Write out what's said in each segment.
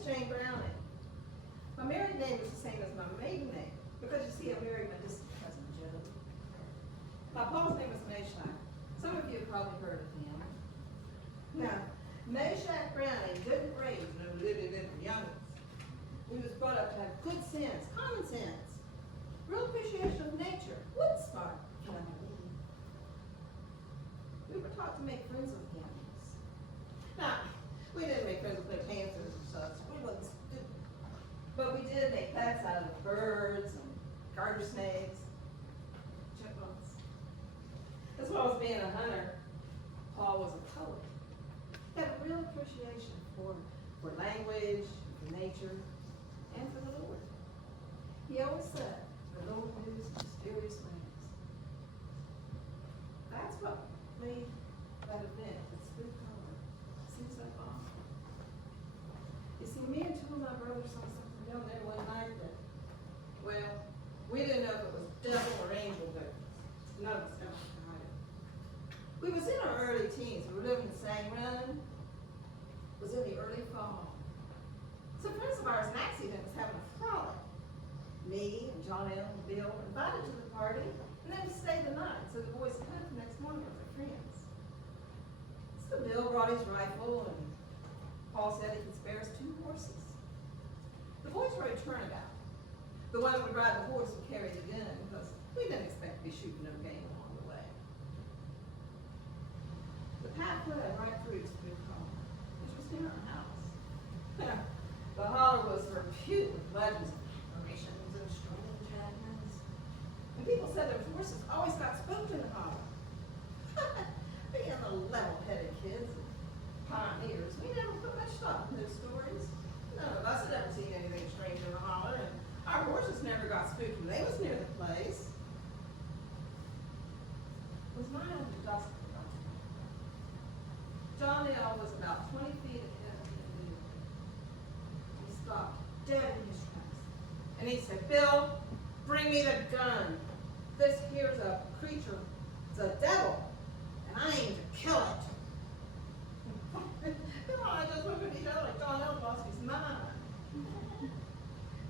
is Jane Browning. My married name is the same as my maiden name, because you see, I married my distant cousin Joe. My Paul's name was Meshach. Some of you have probably heard of him. Now, Meshach Browning didn't raise no little youngins. He was brought up to have good sense, common sense, real appreciation of nature, wood smart. We were taught to make friends with animals. Now, we didn't make friends with no panthers or such. We wasn't stupid. But we did make pets out of birds and garter snakes, chipmunks. As well as being a hunter, Paul was a poet. He had a real appreciation for language, for nature, and for the Lord. He always said, the Lord moves in mysterious ways. That's what made that event at Spook Hollow seem so awesome. You see, me and two of my brothers saw something down there one night that, well, we didn't know if it was devil or angel, but none of us ever tried it. We was in our early teens. We were living in Sang Run. It was in the early fall. Some friends of ours in accident was having a frolic. Me and John L. and Bill were invited to the party, and they would stay the night so the boys could come the next morning with their friends. So Bill brought his rifle, and Paul said he could spare us 2 horses. The boys rode turnabout. The one that would ride the horse would carry the gun, because we didn't expect to be shooting no game along the way. The path led right through to Spook Hollow, which was near our house. The hollow was reputed with legends of apparitions and strange happenings. And people said their horses always got spooked in the hollow. Being the level-headed kids and pioneers, we never put much stock in those stories. None of us had ever seen anything strange in the hollow, and our horses never got spooked when they was near the place. It was nigh on dusk. John L. was about 20 feet ahead of me. He stopped dead in his tracks. And he said, Bill, bring me the gun. This here's a creature. It's a devil. And I aim to kill it. Bill and I just looked at each other like John L. lost his mind.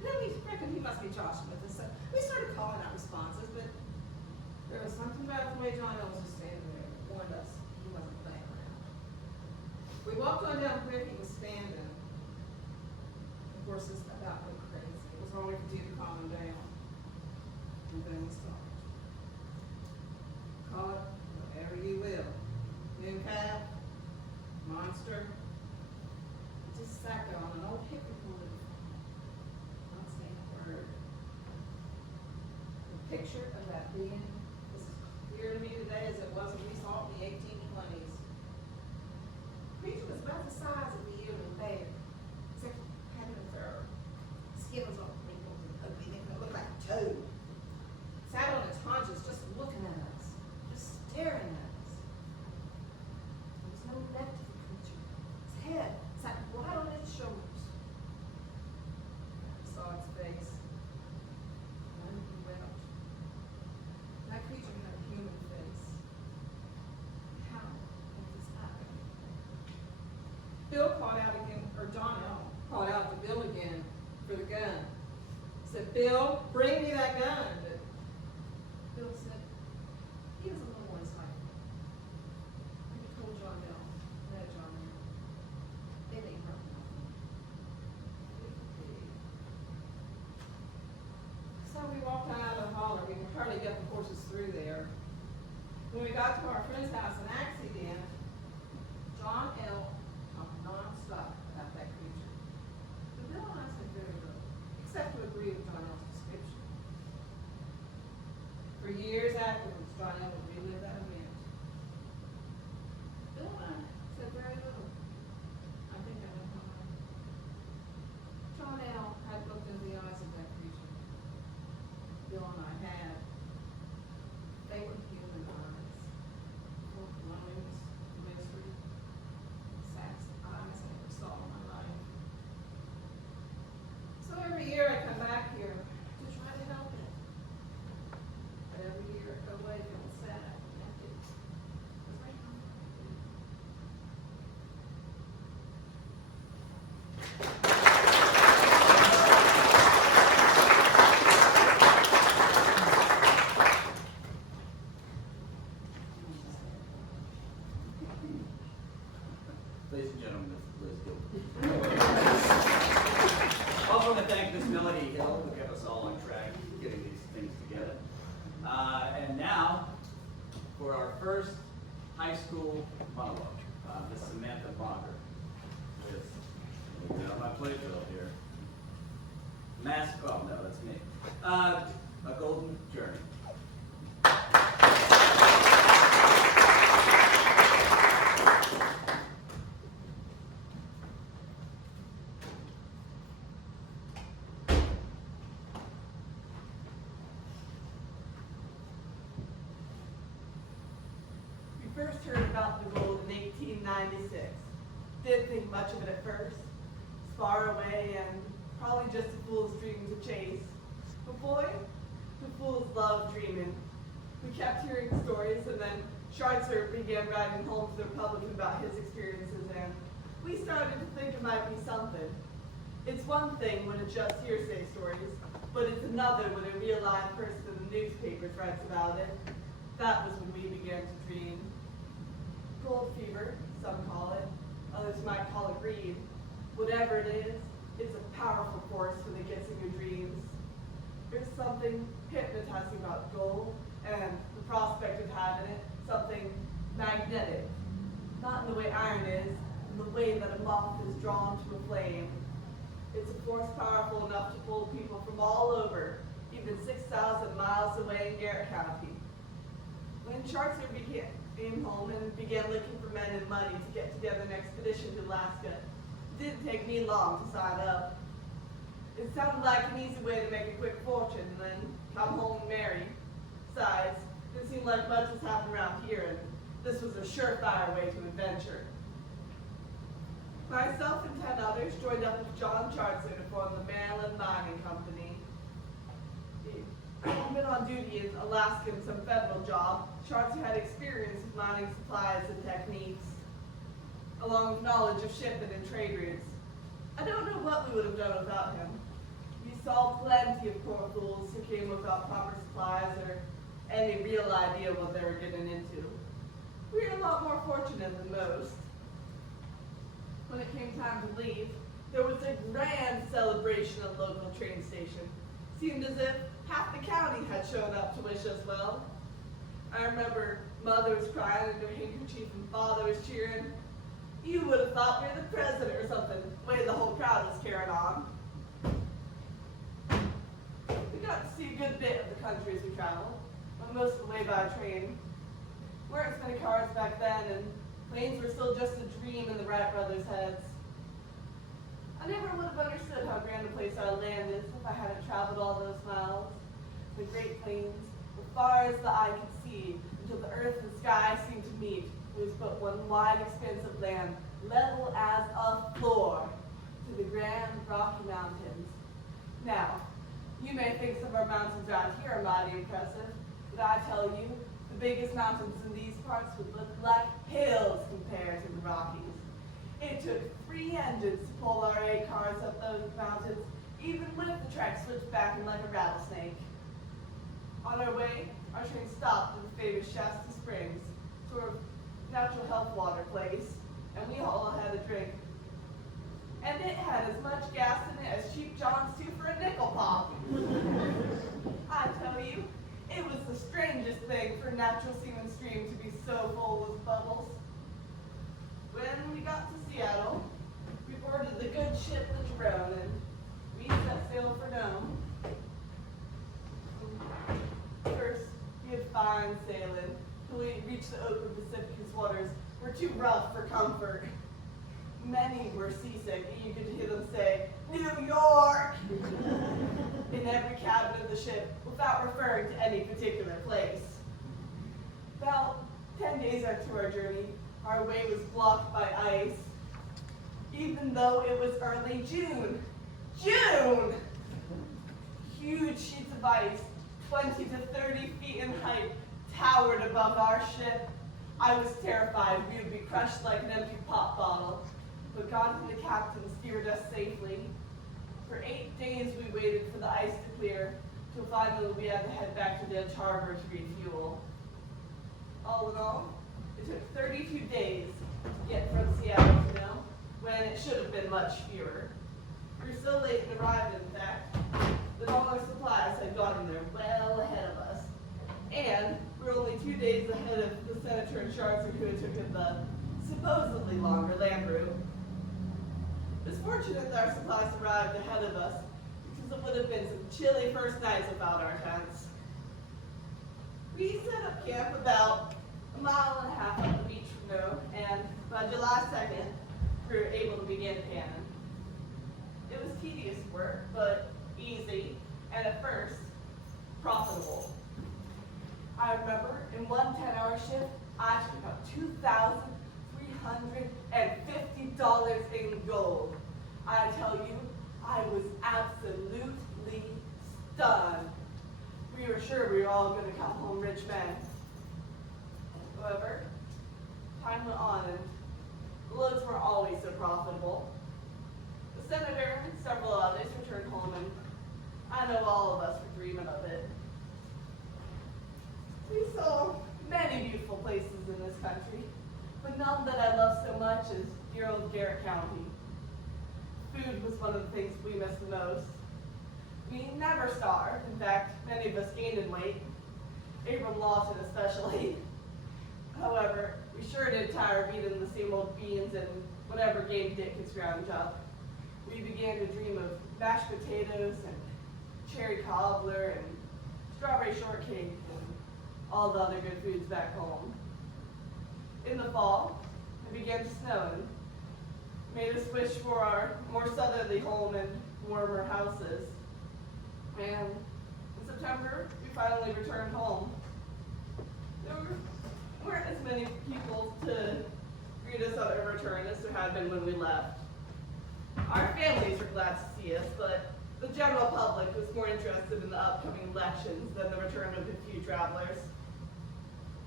Then we reckoned he must be joshing with us. So we started calling out responses, but there was something about the way John L. was just standing there that warned us he wasn't playing around. We walked on down where he was standing. The horses about went crazy. It was all we could do to calm him down. And then we stopped. Call it whatever you will. Moon calf, monster. It just sat there on an old hickory wood. Not saying a word. The picture of that being is as clear to me today as it was when we saw it in the 1820s. The creature was about the size of the yearling bear, except having a fur. Skin was all wrinkled and ugly, and it looked like a toad. Sat on its haunches just looking at us, just staring at us. There was no neck to the creature. Its head sat right on its shoulders. I saw its face. And he wept. That creature had a human face. How had this happened? Bill called out again, or John L. called out to Bill again for the gun. He said, Bill, bring me that gun. But Bill said, he was a little more insightful. He told John L., no, John L., it ain't hurt nothing. So we walked out of the holler. We could hardly get the horses through there. When we got to our friend's house in Accident, John L. talked nonstop about that creature. But Bill and I said very little, except to agree with John L.'s description. joining Liz Gilbert. Also want to thank Miss Melody Hill, who kept us all on track getting these things together. And now, for our first high school monologue, Miss Samantha Bonner with, my playfield here. Oh no, that's me. A Golden Journey. We first heard about the gold in 1896. Didn't think much of it at first. It's far away and probably just a fool's dream to chase. But boy, the fools love dreaming. We kept hearing stories, and then Schweitzer began writing home to the Republican about his experiences, and we started to think it might be something. It's one thing when it's just hearsay stories, but it's another when a real live person in the newspapers writes about it. That was when we began to dream. Gold fever, some call it. Others might call it greed. Whatever it is, it's a powerful force when it gets in your dreams. There's something hypnotizing about gold and the prospect of having it, something magnetic. Not in the way iron is, in the way that a moth is drawn to a flame. It's a force powerful enough to pull people from all over, even 6,000 miles away in Garrett County. When Schweitzer came home and began looking for men and money to get together an expedition to Alaska, it didn't take me long to sign up. It sounded like an easy way to make a quick fortune and then come home and marry. Besides, it didn't seem like much was happening around here, and this was a surefire way to adventure. Myself and 10 others joined up with John Schweitzer to form the Maryland Mining Company. Having been on duty in Alaska in some federal job, Schweitzer had experience with mining supplies and techniques, along with knowledge of shipping and trade routes. I don't know what we would have done without him. We saw plenty of poor fools who came without proper supplies or any real idea what they were getting into. We were a lot more fortunate than most. When it came time to leave, there was a grand celebration at the local train station. Seemed as if half the county had shown up to wish us well. I remember Mother was crying into her handkerchief and Father was cheering. You would have thought we were the president or something, the way the whole crowd was carrying on. We got to see a good bit of the country as we traveled, but most of the way by train. We weren't as many cars back then, and planes were still just a dream in the Wright brothers' heads. I never would have understood how grand a place our land is if I hadn't traveled all those miles. The Great Plains, as far as the eye could see, until the earth and sky seemed to meet. It was but one wide expanse of land, level as a floor, to the grand Rocky Mountains. Now, you may think some of our mountains around here are mighty impressive, but I tell you, the biggest mountains in these parts would look like hills compared to the Rockies. It took 3 engines to pull our 8 cars up those mountains, even with the track switched back like a rattlesnake. On our way, our train stopped at the famous Shasta Springs, sort of natural health water place, and we all had a drink. And it had as much gas in it as Cheap John's 2 for a nickel pop. I tell you, it was the strangest thing for a natural seaman stream to be so full with bubbles. When we got to Seattle, we boarded the good ship the Jerome, and we set sail for Nome. First, we had fine sailing till we reached the open Pacific whose waters were too rough for comfort. Many were seasick, and you could hear them say, "New York!" in every cabin of the ship without referring to any particular place. About 10 days into our journey, our way was blocked by ice, even though it was early June. June! Huge sheets of ice, 20 to 30 feet in height, towered above our ship. I was terrified we would be crushed like an empty pop bottle, but God and the captain steered us safely. For 8 days we waited for the ice to clear, till finally we had to head back to Dutch Harbor to refuel. All in all, it took 32 days to get from Seattle to Nome, have been much fewer. We were so late in arriving, in fact, that all our supplies had gotten there well ahead of us. And we were only 2 days ahead of the senator in Charlotte who had taken the supposedly longer land route. It was fortunate that our supplies arrived ahead of us, because it would have been some chilly first nights without our tents. We set up camp about 1.5 miles up the beach from there, and by July 2nd, we were able to begin cannon. It was tedious work, but easy, and at first, profitable. I remember in one 10-hour shift, I took out $2,350 in gold. I tell you, I was absolutely stunned. We were sure we were all going to come home rich men. However, time went on and the loads weren't always so profitable. The senator and several others returned home, and I know all of us were dreaming of it. We saw many beautiful places in this country, but none that I love so much as dear old Garrett County. Food was one of the things we missed the most. We never starved. In fact, many of us gained in weight, Abram Lawson especially. However, we sure did tire of eating the same old beans and whatever game Dick could scrounge up. We began to dream of mashed potatoes and cherry cobbler and strawberry shortcake and all the other good foods back home. In the fall, it began to snow and made us wish for our more southerly home and warmer houses. And in September, we finally returned home. There weren't as many people to greet us on our return as there had been when we left. Our families were glad to see us, but the general public was more interested in the upcoming elections than the return of a few travelers.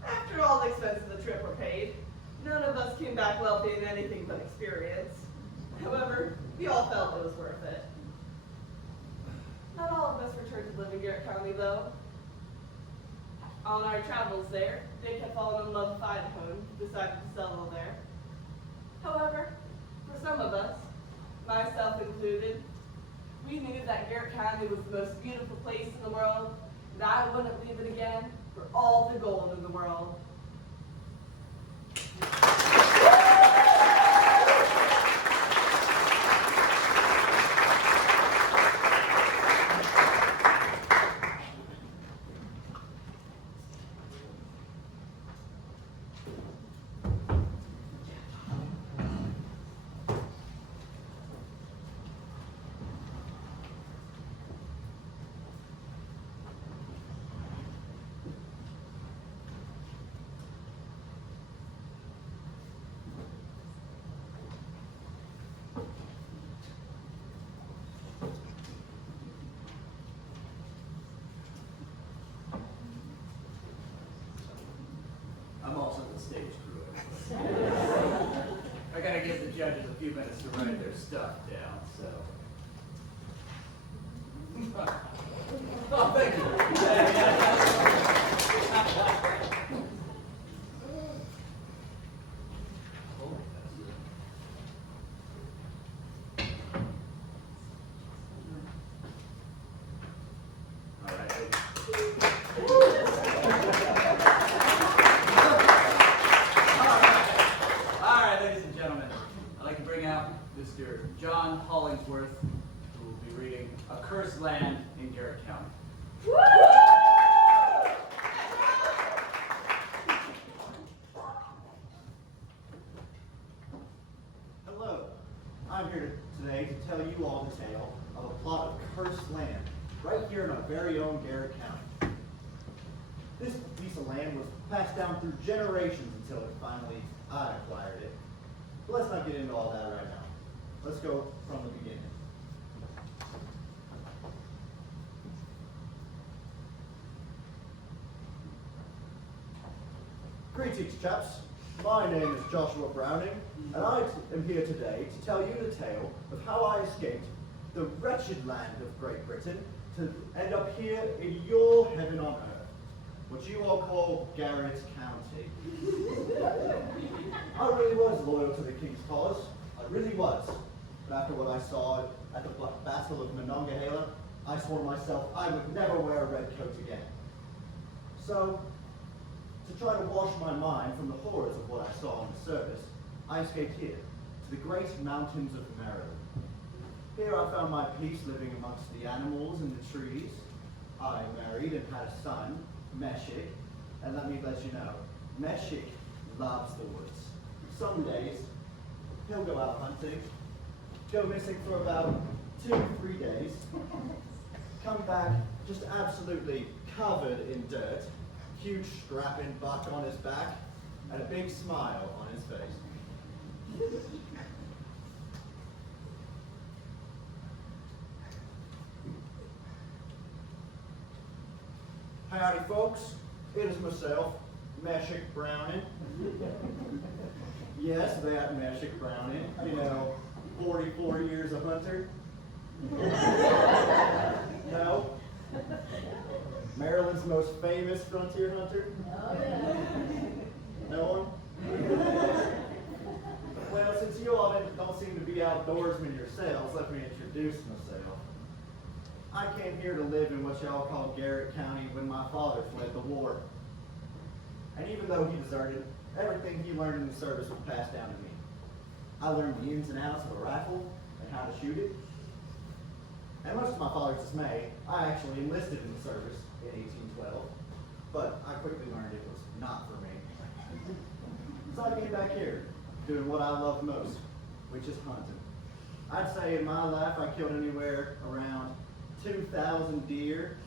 After all the expenses of the trip were paid, none of us came back wealthy in anything but experience. However, we all felt it was worth it. Not all of us returned to live in Garrett County, though. On our travels there, Dick had fallen in love with Idaho and decided to settle there. However, for some of us, myself included, we knew that Garrett County was the most beautiful place in the world, and I wouldn't leave it again for all the gold in the world. I'm also the stage crew. I gotta give the judges a few minutes to write their stuff down, so. Oh, thank you. All right, ladies and gentlemen, I'd like to bring out Mr. John Hollingsworth, who will be reading A Cursed Land in Garrett County. Hello, I'm here today to tell you all the tale of a plot of cursed land right here in our very own Garrett County. This piece of land was passed down through generations until finally I acquired it. But let's not get into all that right now. Let's go from the beginning. Greetings, chaps. My name is Joshua Browning, and I am here today to tell you the tale of how I escaped the wretched land of Great Britain to end up here in your heaven on earth, what you all call Garrett County. I really was loyal to the King's cause. I really was. But after what I saw at the Battle of Monongahela, I swore to myself I would never wear a red coat again. So, to try to wash my mind from the horrors of what I saw on the surface, I escaped here, to the great mountains of Maryland. Here I found my peace living amongst the animals and the trees. I married and had a son, Meshik, and let you know, Meshik loves the woods. Some days, he'll go out hunting, go missing for about 2-3 days, come back just absolutely covered in dirt, huge strapping buck on his back, and a big smile on his face. Howdy folks, it is myself, Meshik Browning. Yes, that Meshik Browning, 44 years a hunter. No? Maryland's most famous frontier hunter? No one? Well, since you all don't seem to be outdoorsmen yourselves, let me introduce myself. I came here to live in what y'all call Garrett County when my father fled the war. And even though he deserted, everything he learned in the service was passed down to me. I learned the ins and outs of a rifle and how to shoot it. And much to my father's dismay, I actually enlisted in the service in 1812, but I quickly learned it was not for me. So I came back here, doing what I love most, which is hunting. I'd say in my life I killed anywhere around 2,000 deer,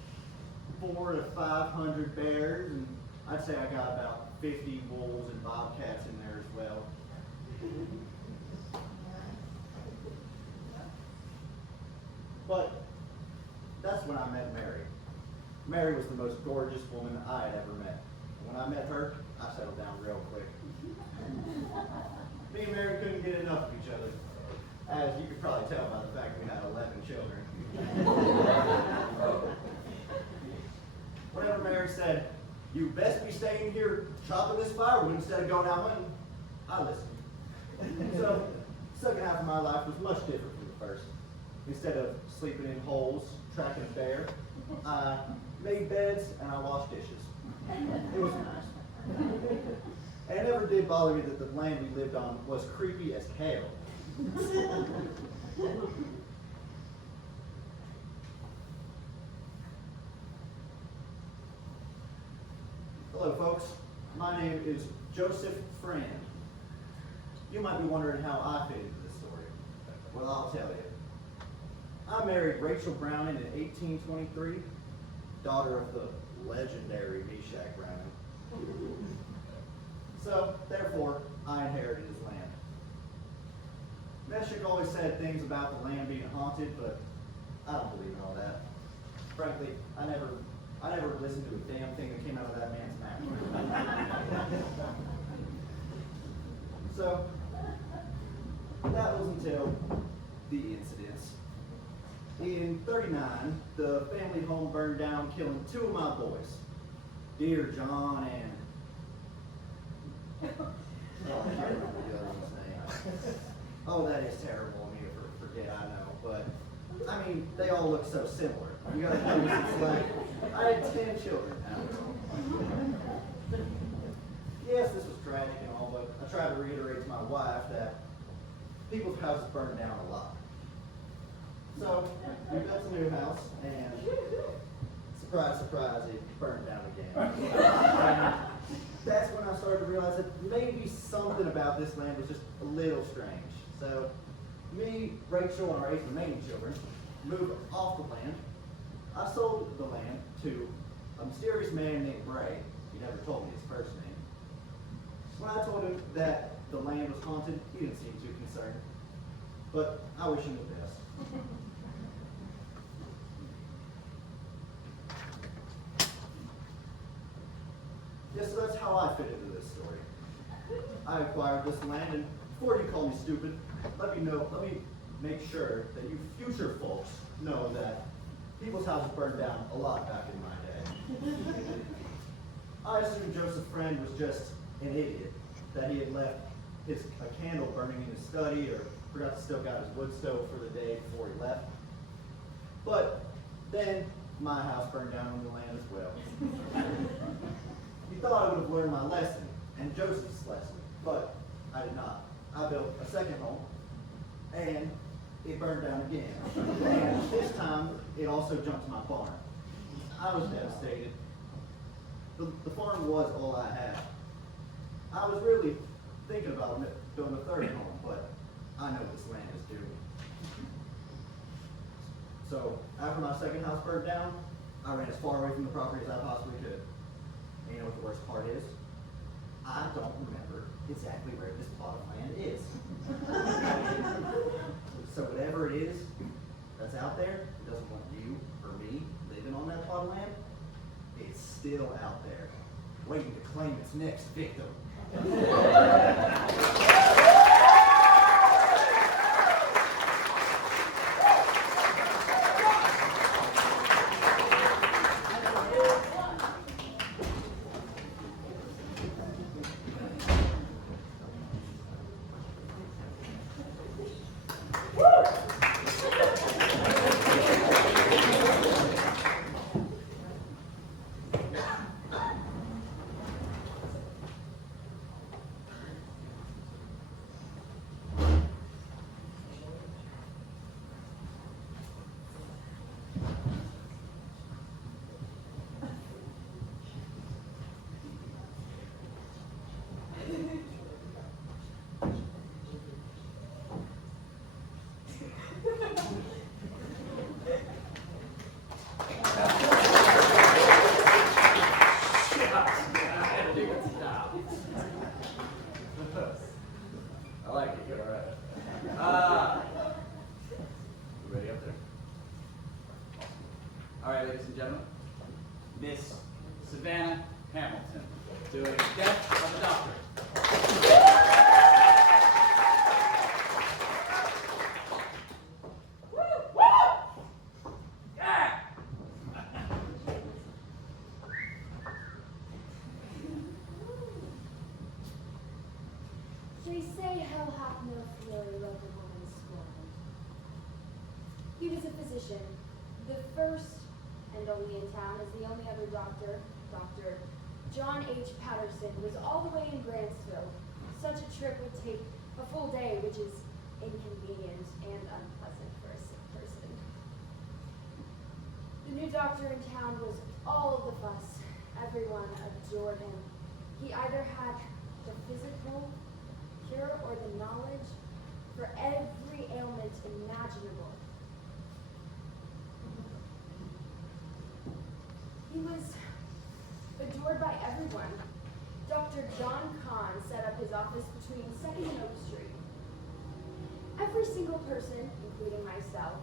400 to 500 bears, and I'd say I got about 50 wolves and bobcats in there as well. But that's when I met Mary. Mary was the most gorgeous woman I had ever met. When I met her, I settled down real quick. Me and Mary couldn't get enough of each other, as you could probably tell by the fact we had 11 children. Whenever Mary said, "You best be staying here chopping this firewood instead of going out hunting," I listened. So, the second half of my life was much different from the first. Instead of sleeping in holes, tracking a bear, I made beds and I washed dishes. It was nice. And it never did bother me that the land we lived on was creepy as hell. Hello folks, my name is Joseph Friend. You might be wondering how I fit into this story. Well, I'll tell you. I married Rachel Browning in 1823, daughter of the legendary Meshach Browning. So, therefore, I inherited his land. Meshach always said things about the land being haunted, but I don't believe in all that. Frankly, I never listened to a damn thing that came out of that man's mouth. So, that was until the incidents. In '39, the family home burned down, killing 2 of my boys, Dear John and... Oh, I can't remember the other one's name. Oh, that is terrible of me to forget, I know, but, I mean, they all look so similar. You gotta know it's like, I had 10 children. Yes, this was tragic and all, but I tried to reiterate to my wife that people's houses burn down a lot. So, we built a new house, and surprise, surprise, it burned down again. And that's when I started to realize that maybe something about this land was just a little strange. So, me, Rachel, and our 8 remaining children moved off the land. I sold the land to a mysterious man named Bray. He never told me his first name. When I told him that the land was haunted, he didn't seem too concerned. But I wish him the best. Yes, so that's how I fit into this story. I acquired this land, and before you call me stupid, let me make sure that you future folks know that people's houses burned down a lot back in my day. I assumed Joseph Friend was just an idiot, that he had left a candle burning in his study or Forgot to stoke out his wood stove for the day before he left. But then my house burned down on the land as well. He thought I would have learned my lesson and Joseph's lesson, but I did not. I built a second home, and it burned down again. And this time, it also jumped my barn. I was devastated. The farm was all I had. I was really thinking about building a third home, but I know this land is doomed. So after my second house burned down, I ran as far away from the property as I possibly could. And you know what the worst part is? I don't remember exactly where this plot of land is. So whatever it is that's out there, it doesn't want you or me living on that plot of land, it's still out there, waiting to claim its next victim. I like it, you're all right. You ready up there? All right, ladies and gentlemen, Miss Savannah Hamilton doing Death of a Doctor. They say hell hath no fury like a woman scorned. He was a physician, the first and only in town, as the only other doctor, Dr. John H. Patterson, was all the way in Grantsville. Such a trip would take a full day, which is inconvenient and unpleasant for a sick person. The new doctor in town was all of the fuss. Everyone adored him. He either had the physical cure or the knowledge for every ailment imaginable. He was adored by everyone. Dr. John Kahn set up his office between 2nd and Oak Street. Every single person, including myself,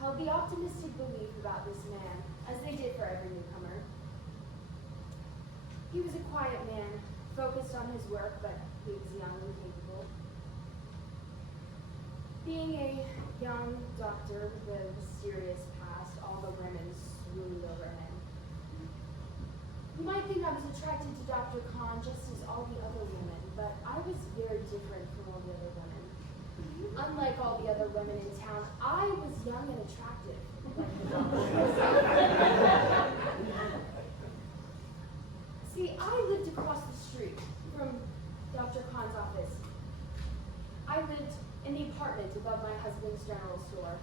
held the optimistic belief about this man, as they did for every newcomer. He was a quiet man, focused on his work, but he was young and capable. Being a young doctor with a mysterious past, all the women swooned over him. You might think I was attracted to Dr. Kahn just as all the other women, but I was very different from all the other women. Unlike all the other women in town, I was young and attractive, like the doctor. See, I lived across the street from Dr. Kahn's office. I lived in the apartment above my husband's general store.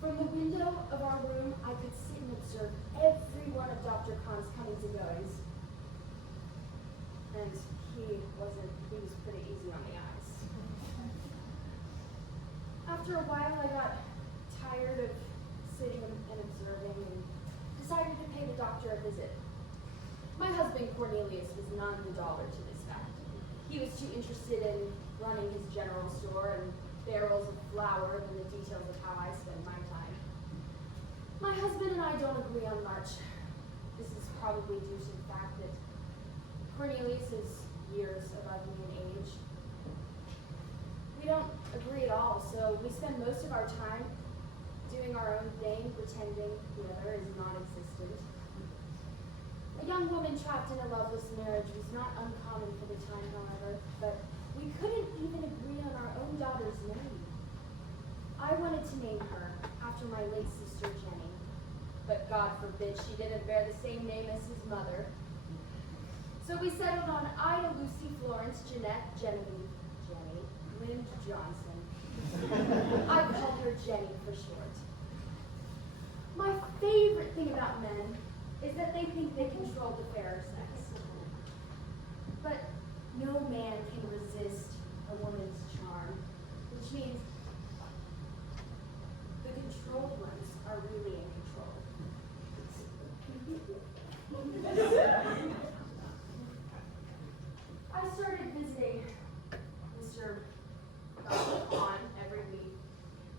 From the window of our room, I could sit and observe every one of Dr. Kahn's comings and goings. And he was pretty easy on the eyes. After a while, I got tired of sitting and observing and decided to pay the doctor a visit. My husband, Cornelius, was none the dollar to this fact. He was too interested in running his general store and barrels of flour than the details of how I spend my time. My husband and I don't agree on much. This is probably due to the fact that Cornelius is years above me in age. We don't agree at all, so we spend most of our time doing our own thing, pretending the other is non-existent. A young woman trapped in a loveless marriage was not uncommon for the time, however, but we couldn't even agree on our own daughter's name. wanted to name her after my late sister Jenny, but God forbid she didn't bear the same name as his mother. So we settled on Ida Lucy Florence Jeanette Genevieve Jenny Lynn Johnson. I call her Jenny for short. My favorite thing about men is that they think they control the fairer sex. But no man can resist a woman's charm, which means the controlled ones are really in control. I started visiting Mr. Dr. Khan every week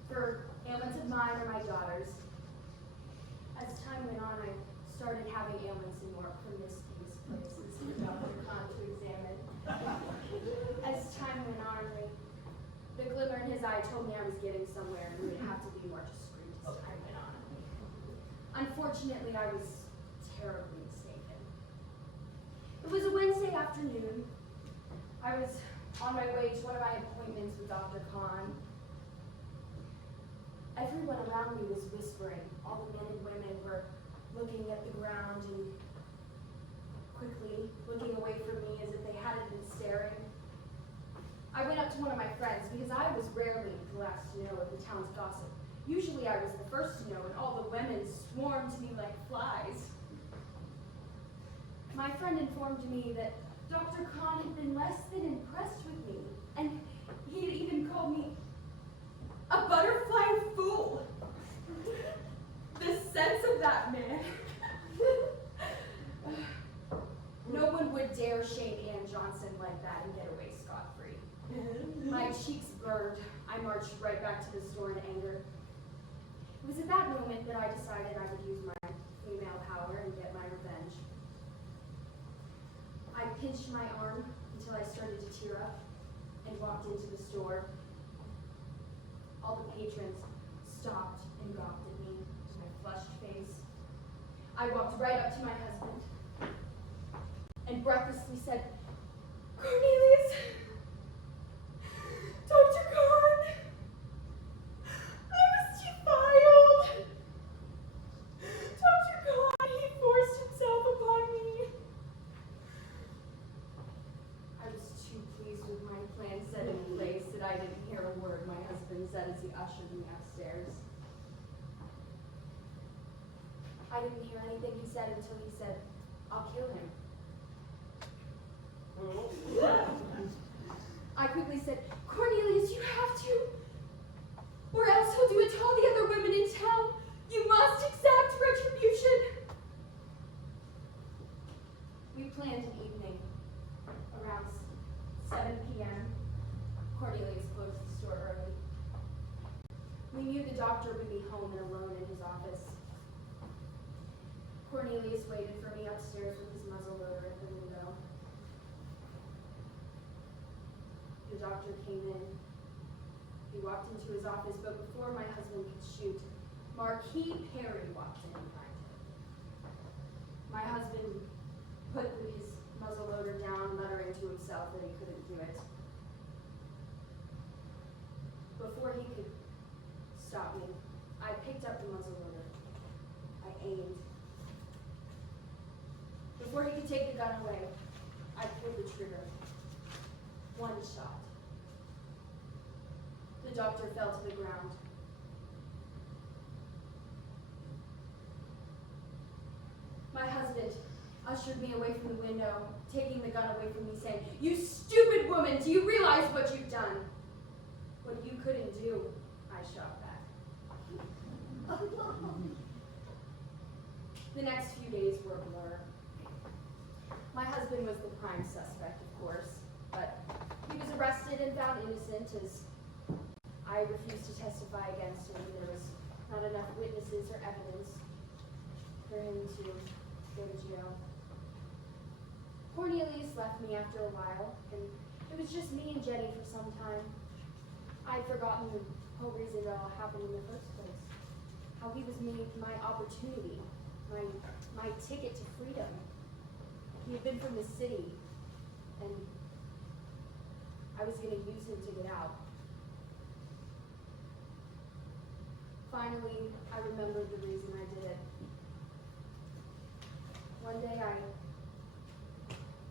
for ailments of mine or my daughter's. As time went on, I started having ailments in more promiscuous places for Dr. Khan to examine. As time went on, the glimmer in his eye told me I was getting somewhere and we would have to be more discreet as time went on. Unfortunately, I was terribly mistaken. It was a Wednesday afternoon. I was on my way to one of my appointments with Dr. Khan. Everyone around me was whispering. All the men and women were looking at the ground and quickly looking away from me as if they hadn't been staring. I went up to one of my friends because I was rarely the last to know of the town's gossip. Usually I was the first to know and all the women swarmed to me like flies. My friend informed me that Dr. Khan had been less than impressed with me, and he had even called me a butterfly fool. The sense of that man. No one would dare shame Ann Johnson like that and get away scot-free. My cheeks burned. I marched right back to the store in anger. It was at that moment that I decided I would use my female power and get my revenge. I pinched my arm until I started to tear up and walked into the store. All the patrons stopped and gawked at me to my flushed face. I walked right up to my husband and breathlessly said, "Cornelius, Dr. Khan, I was defiled. Dr. Khan, he forced himself upon me." I was too pleased with my plan set in place that I didn't hear a word my husband said as he ushered me upstairs. I didn't hear anything he said until he said, "I'll kill him." I quickly said, "Cornelius, you have to, or else he'll do it to all the other women in town. You must exact retribution." We planned an evening. Around 7 p.m., Cornelius closed the store early. We knew the doctor would be home and alone in his office. Cornelius waited for me upstairs with his muzzle loader at the window. The doctor came in. He walked into his office, but before my husband could shoot, Marquis Perry walked in behind him. My husband put his muzzle loader down, muttering to himself that he couldn't do it. Before he could stop me, I picked up the muzzle loader. I aimed. Before he could take the gun away, I pulled the trigger. One shot. The doctor fell to the ground. My husband ushered me away from the window, taking the gun away from me, saying, "You stupid woman, do you realize what you've done?" "What you couldn't do," I shot back. The next few days were a blur. My husband was the prime suspect, of course, but he was arrested and found innocent as I refused to testify against him. There was not enough witnesses or evidence for him to go to jail. Cornelius left me after a while, and it was just me and Jenny for some time. I'd forgotten the whole reason it all happened in the first place. How he was my opportunity, my ticket to freedom. He had been from the city, and I was going to use him to get out. Finally, I remembered the reason I did it. One day I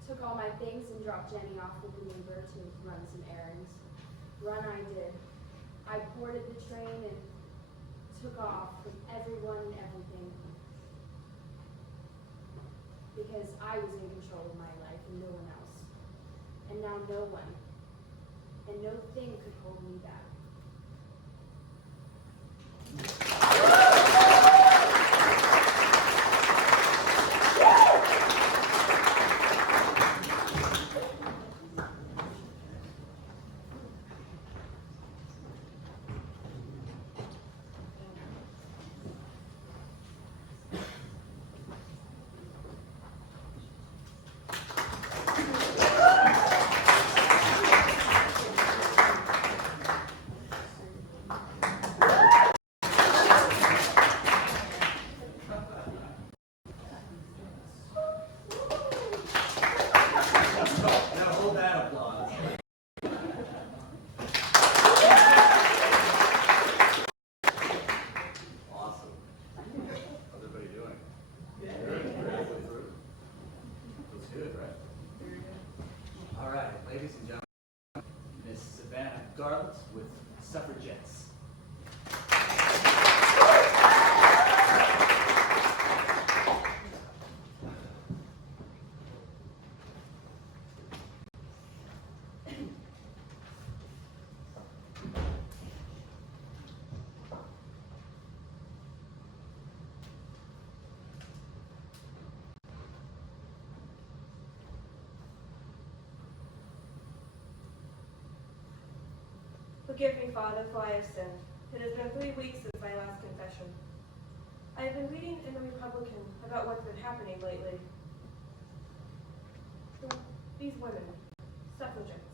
took all my things and dropped Jenny off with the neighbor to run some errands. Run I did. I boarded the train and took off with everyone and everything. Because I was in control of my life and no one else. And now no one and no thing could hold me back. Now hold that applause. Awesome. How's everybody doing? Good. Halfway through. Feels good, right? All right, ladies and gentlemen, Miss Savannah Garlett with Suffragettes. Forgive me, Father, for I have sinned. It has been 3 weeks since my last confession. I have been reading in the Republican about what's been happening lately. These women, suffragettes,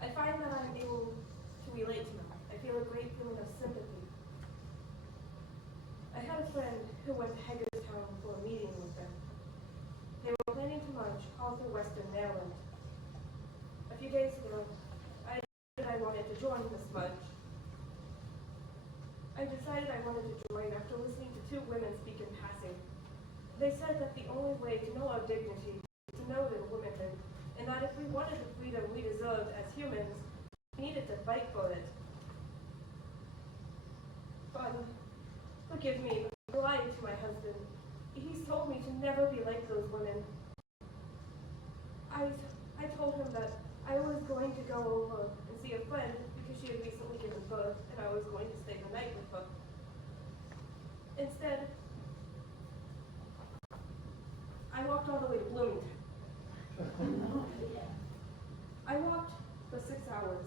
I find that I'm able to relate to them. I feel a great feeling of sympathy. I had a friend who went to Hagerstown for a meeting with them. They were planning to march all through Western Maryland. A few days ago, I wanted to join the smudge. I decided I wanted to join after listening to 2 women speak in passing. They said that the only way to know our dignity is to know that womanhood, and that if we wanted the freedom we deserved as humans, we needed to fight for it. Father, forgive me, I lied to my husband. He's told me to never be like those women. I told him that I was going to go over and see a friend because she had recently given birth and I was going to stay the night with her. Instead, I walked all the way to Bloomington. I walked for 6 hours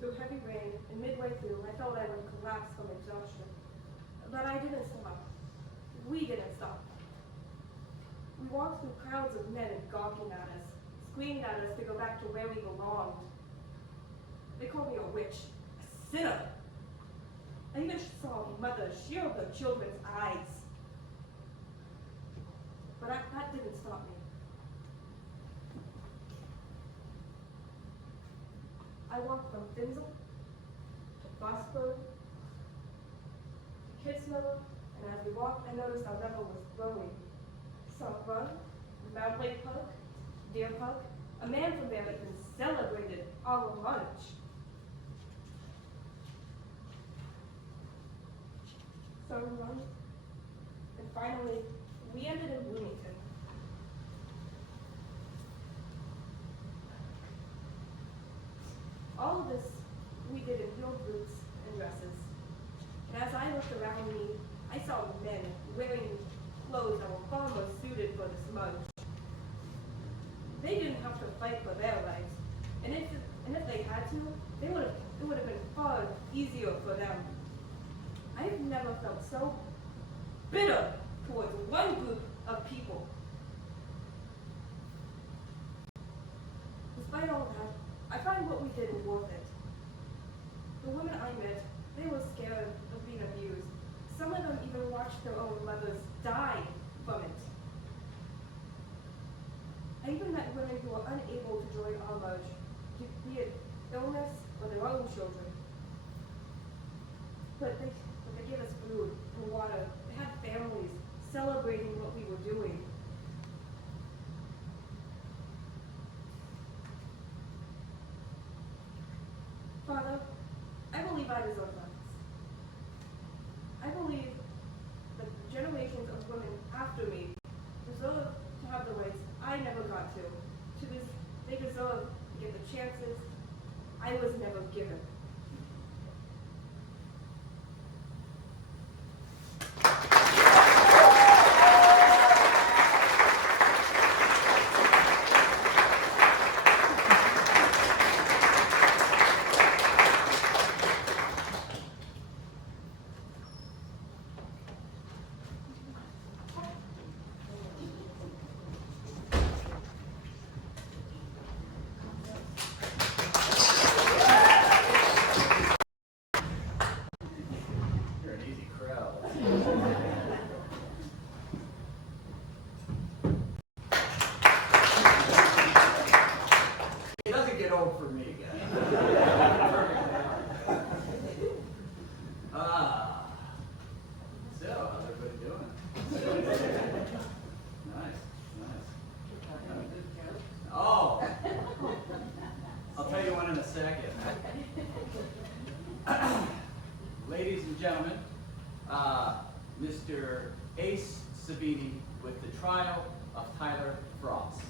through heavy rain, and midway through I felt I would collapse from exhaustion. But I didn't stop. We didn't stop. We walked through crowds of men gawking at us, screaming at us to go back to where we belonged. They called me a witch, a sinner. I even saw mothers shield their children's eyes. But that didn't stop me. I walked from Finzel to Frostburg to Kitzmiller, and as we walked, I noticed our number was growing. South Run, Mount Lake Park, Deer Park. A man from there even celebrated our lunch. South Run, and finally, we ended in Bloomington. All of this we did in heeled boots and dresses. And as I looked around me, I saw men wearing clothes that were far more suited for the smudge. They didn't have to fight for their lives, and if they had to, it would have been far easier for them. I've never felt so bitter towards one group of people. Despite all that, I find what we did worth it. The women I met, they were scared of being abused. Some of them even watched their own mothers die from it. I even met women who were unable to join our march, be it illness or their own children. But they gave us food and water. They had families celebrating what we were doing. Father, I believe I deserve rights. I believe that generations of women after me deserve to have the rights I never got to. They deserve to get the chances I was never given. You're an easy crowd. It doesn't get old for me, guys. So, how's everybody doing? Nice. Oh, I'll tell you one in a second. Ladies and gentlemen, Mr. Ace Savini with the trial of Tyler Frost.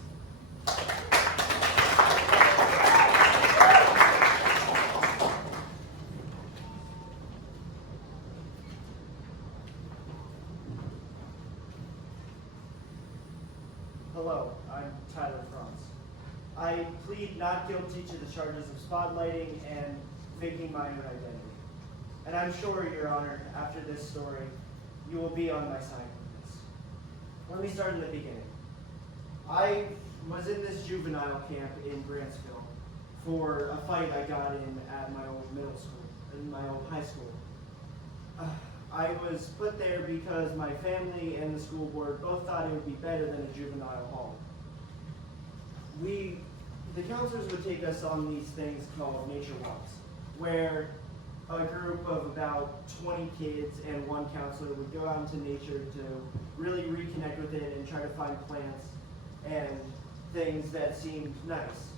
Hello, I'm Tyler Franz. I plead not guilty to the charges of spotlighting and faking my own identity. And I'm sure, Your Honor, after this story, you will be on my side with this. Let me start in the beginning. I was in this juvenile camp in Grantsville for a fight I got in at my old middle school, in my old high school. I was put there because my family and the school board both thought it would be better than a juvenile hall. The counselors would take us on these things called nature walks, where a group of about 20 kids and one counselor would go out into nature to really reconnect with it and try to find plants and things that seemed nice.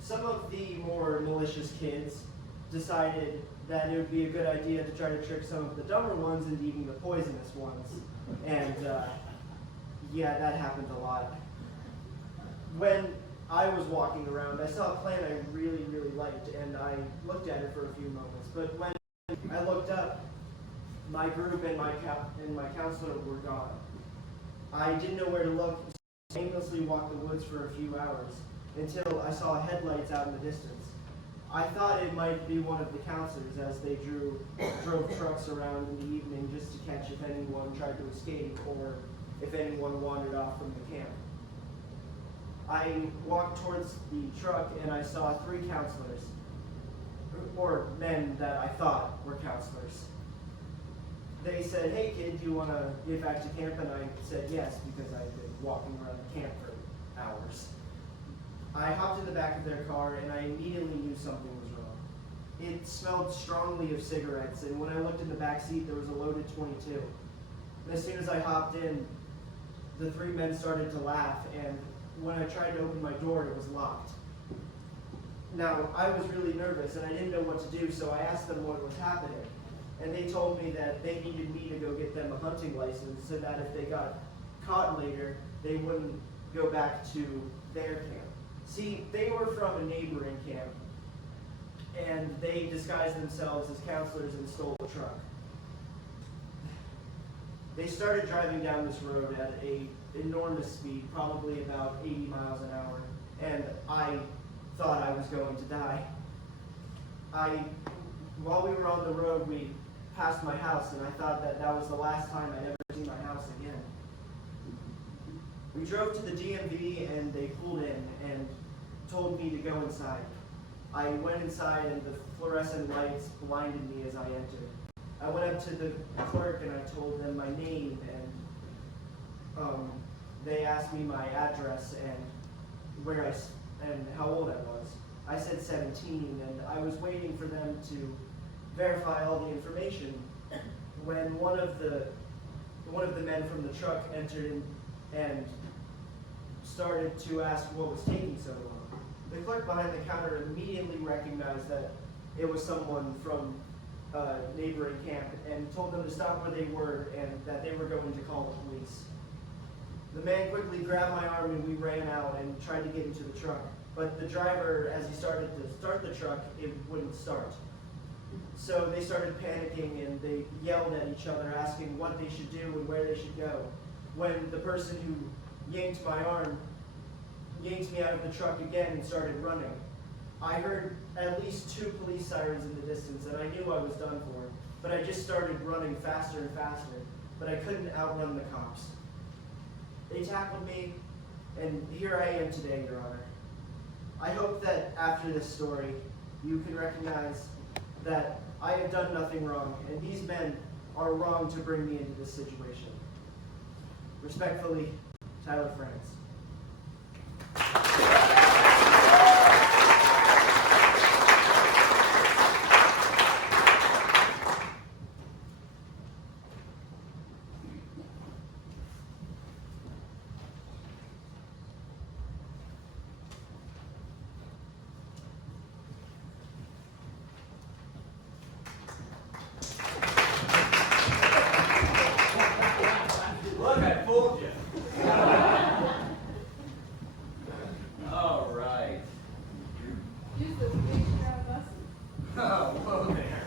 Some of the more malicious kids decided that it would be a good idea to try to trick some of the dumber ones into eating the poisonous ones. And yeah, that happened a lot. When I was walking around, I saw a plant I really, really liked, and I looked at it for a few moments. But when I looked up, my group and my counselor were gone. I didn't know where to look, so I aimlessly walked the woods for a few hours until I saw headlights out in the distance. I thought it might be one of the counselors as they drove trucks around in the evening just to catch if anyone tried to escape or if anyone wandered off from the camp. I walked towards the truck and I saw 3 counselors, or men that I thought were counselors. They said, "Hey kid, do you want to get back to camp?" And I said yes, because I'd been walking around the camp for hours. I hopped in the back of their car and I immediately knew something was wrong. It smelled strongly of cigarettes, and when I looked in the back seat, there was a loaded .22. And as soon as I hopped in, the 3 men started to laugh, and when I tried to open my door, it was locked. Now, I was really nervous and I didn't know what to do, so I asked them what was happening. And they told me that they needed me to go get them a hunting license so that if they got caught later, they wouldn't go back to their camp. See, they were from a neighboring camp, and they disguised themselves as counselors and stole the truck. They started driving down this road at an enormous speed, probably about 80 miles an hour, and I thought I was going to die. While we were on the road, we passed my house, and I thought that that was the last time I'd ever see my house again. We drove to the DMV, and they pulled in and told me to go inside. I went inside, and the fluorescent lights blinded me as I entered. I went up to the clerk and I told them my name, and they asked me my address and and how old I was. I said 17, and I was waiting for them to verify all the information when one of the men from the truck entered in and started to ask what was taking so long. The clerk behind the counter immediately recognized that it was someone from a neighboring camp and told them to stop where they were and that they were going to call the police. The man quickly grabbed my arm and we ran out and tried to get into the truck. But the driver, as he started to start the truck, it wouldn't start. So they started panicking and they yelled at each other, asking what they should do and where they should go. When the person who yanked my arm yanked me out of the truck again and started running. I heard at least 2 police sirens in the distance and I knew I was done for, but I just started running faster and faster, but I couldn't outrun the cops. They tackled me, and here I am today, Your Honor. I hope that after this story, you can recognize that I have done nothing wrong, and these men are wrong to bring me into this situation. Respectfully, Tyler France. Look, I fooled you. All right. Use those big brown buses. Oh, whoa there.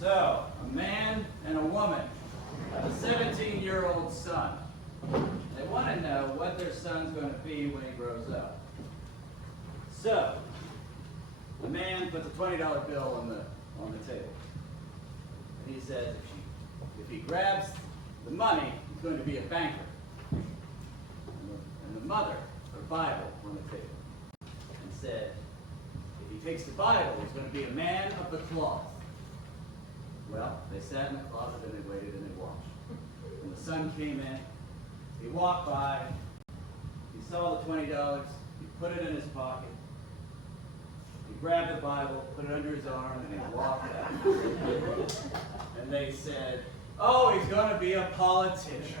So, a man and a woman have a 17-year-old son. They want to know what their son's going to be when he grows up. So, the man puts a $20 bill on the table. And he says if he grabs the money, he's going to be a banker. And the mother put a Bible on the table and said, if he takes the Bible, he's going to be a man of the cloth. Well, they sat in the closet and they waited and they watched. When the son came in, he walked by, he saw the $20, he put it in his pocket, he grabbed the Bible, put it under his arm, and he walked out. And they said, oh, he's going to be a politician.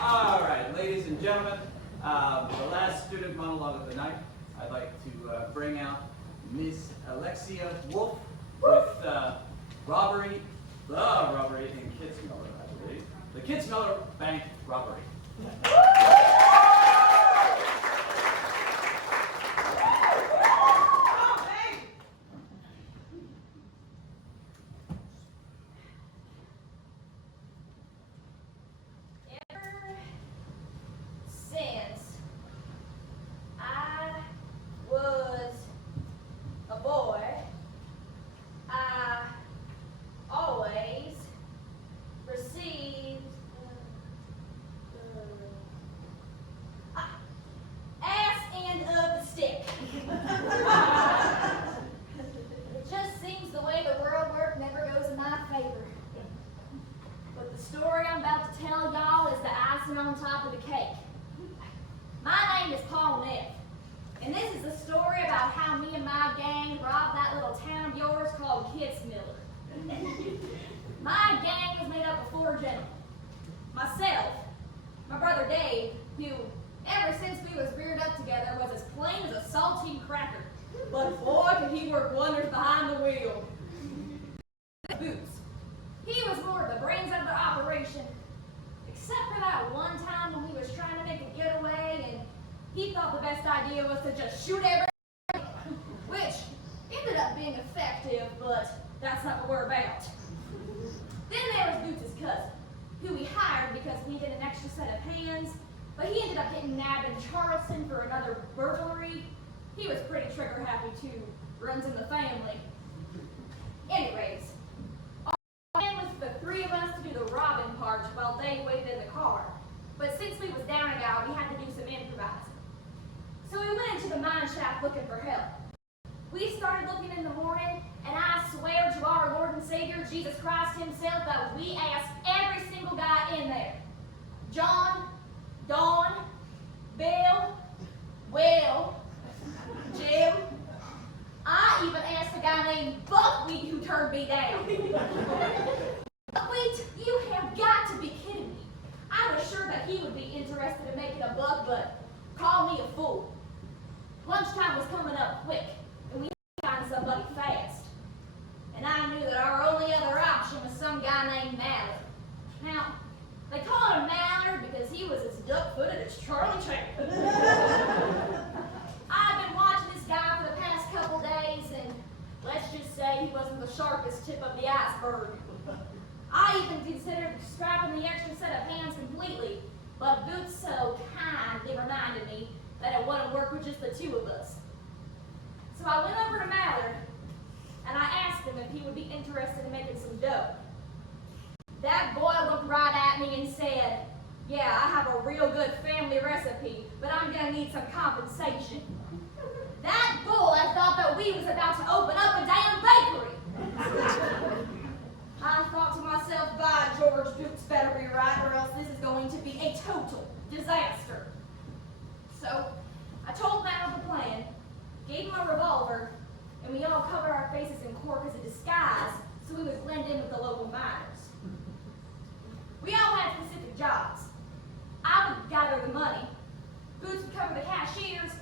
All right, ladies and gentlemen, the last student monologue of the night, I'd like to bring out Miss Alexia Wolf with the robbery in Kitzmiller, I believe. The Kitzmiller Bank robbery. Ever since I was a boy, I always received ass end of the stick. It just seems the way the world works never goes in my favor. But the story I'm about to tell y'all is the icing on top of the cake. My name is Paul Neff, and this is the story about how me and my gang robbed that little town of yours called Kitzmiller. My gang was made up of 4 gentlemen. Myself, my brother Dave, who ever since we was reared up together was as plain as a saltine cracker, but boy could he work wonders behind the wheel. Boots. He was more of the brains of the operation, except for that one time when we was trying to make a getaway and he thought the best idea was to just shoot everything, which ended up being effective, but that's not what we're about. Then there was Boots' cousin, who we hired because we needed an extra set of hands, but he ended up getting nabbed in Charleston for another burglary. He was pretty trigger happy too, runs in the family. Anyways, our plan was for the 3 of us to do the robbing part while they waited in the car. But since we was down a gal, we had to do some improvising. So we went into the mine shaft looking for help. We started looking in the morning, and I swear to our Lord and Savior, Jesus Christ himself, that we asked every single guy in there. John, Dawn, Bill, Will, Jim. I even asked a guy named Buckwheat who turned me down. Buckwheat, you have got to be kidding me. I was sure that he would be interested in making a buck, but call me a fool. Lunchtime was coming up quick, and we had to find somebody fast. And I knew that our only other option was some guy named Mallard. Now, they called him Mallard because he was as duck-footed as Charlie Chaplin. I've been watching this guy for the past couple days, and let's just say he wasn't the sharpest tip of the iceberg. I even considered scrapping the extra set of hands completely, but Boots so kindly reminded me that it wouldn't work with just the two of us. So I went over to Mallard, and I asked him if he would be interested in making some dough. That boy looked right at me and said, "Yeah, I have a real good family recipe, but I'm gonna need some compensation." That boy thought that we was about to open up a damn bakery. I thought to myself, by George, Boots better be right, or else this is going to be a total disaster. So I told Mallard the plan, gave him a revolver, and we all covered our faces in cork as a disguise so we would blend in with the local miners. We all had specific jobs. I would gather the money, Boots would cover the cashiers,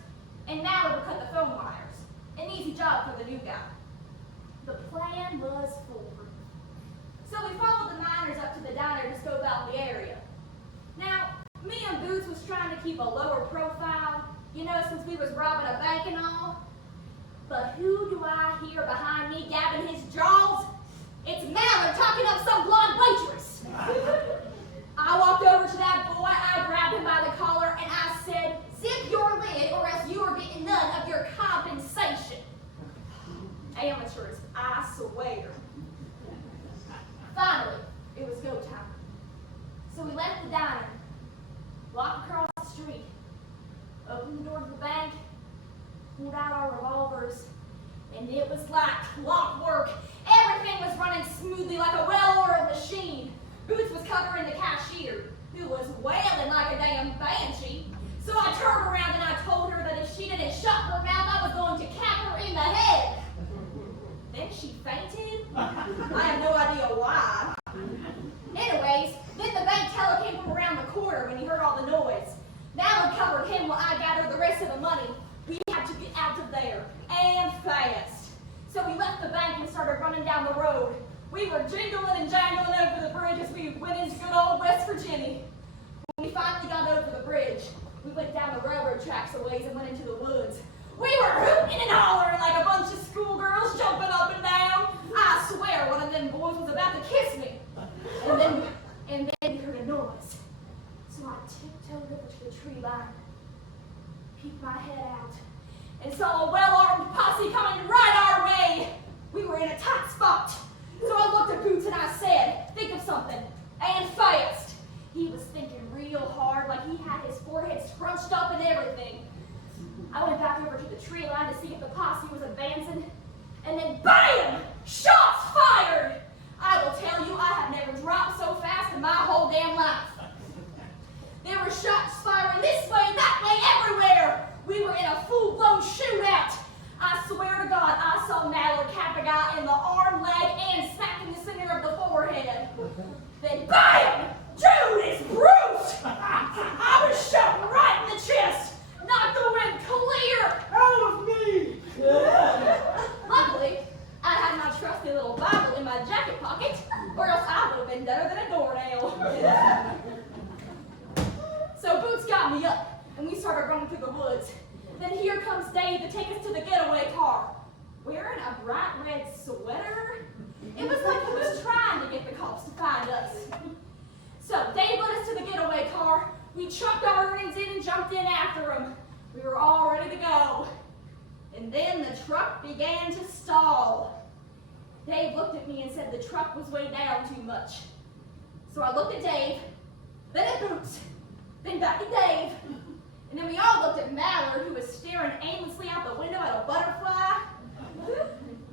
and Mallard would cut the phone wires. An easy job for the new guy. The plan was foolproof. So we followed the miners up to the diner to scope out the area. Now, me and Boots was trying to keep a lower profile, you know, since we was robbing a bank and all. But who do I hear behind me gabbing his jaws? It's Mallard talking up some blonde waitress. I walked over to that boy, I grabbed him by the collar, and I said, "Zip your lid or else you are getting none of your compensation." Amateurs, I swear. Finally, it was go time. So we left the diner, walked across the street, opened the door to the bank, pulled out our revolvers, and it was like clockwork. Everything was running smoothly like a well-oiled machine. Boots was covering the cashier, who was wailing like a damn banshee. So I turned around and I told her that if she didn't shut her mouth, I was going to cap her in the head. Then she fainted. I have no idea why. Anyways, then the bank teller came from around the corner when he heard all the noise. Mallard covered him while I gathered the rest of the money. We had to get out of there, and fast. So we left the bank and started running down the road. We were jingling and jangling over the bridge as we went into good old West Virginia. When we finally got over the bridge, we went down the railroad tracks a ways and went into the woods. We were hooting and hollering like a bunch of schoolgirls jumping up and down. I swear one of them boys was about to kiss me. And then we heard a noise. So I tiptoed over to the tree line, peeked my head out, and saw a well-armed posse coming right our way. We were in a tight spot. So I looked at Boots and I said, "Think of something, and fast." He was thinking real hard, like he had his forehead scrunched up and everything. I went back over to the tree line to see if the posse was advancing, and then BAM! Shots fired! I will tell you, I have never dropped so fast in my whole damn life. There were shots firing this way, that way, everywhere. We were in a full-blown shootout. I swear to God, I saw Mallard cap a guy in the arm, leg, and smack in the center of the forehead. Then BAM! Judas Bruce! I was shot right in the chest. Knocked the wind clear out of me. Luckily, I had my trusty little Bible in my jacket pocket, or else I would have been deader than a doornail. So Boots got me up, and we started running through the woods. Then here comes Dave to take us to the getaway car, wearing a bright red sweater. It was like he was trying to get the cops to find us. So Dave led us to the getaway car. We chucked our earnings in and jumped in after him. We were all ready to go. And then the truck began to stall. Dave looked at me and said the truck was way down too much. So I looked at Dave, then at Boots, then back at Dave, and then we all looked at Mallard, who was staring aimlessly out the window at a butterfly.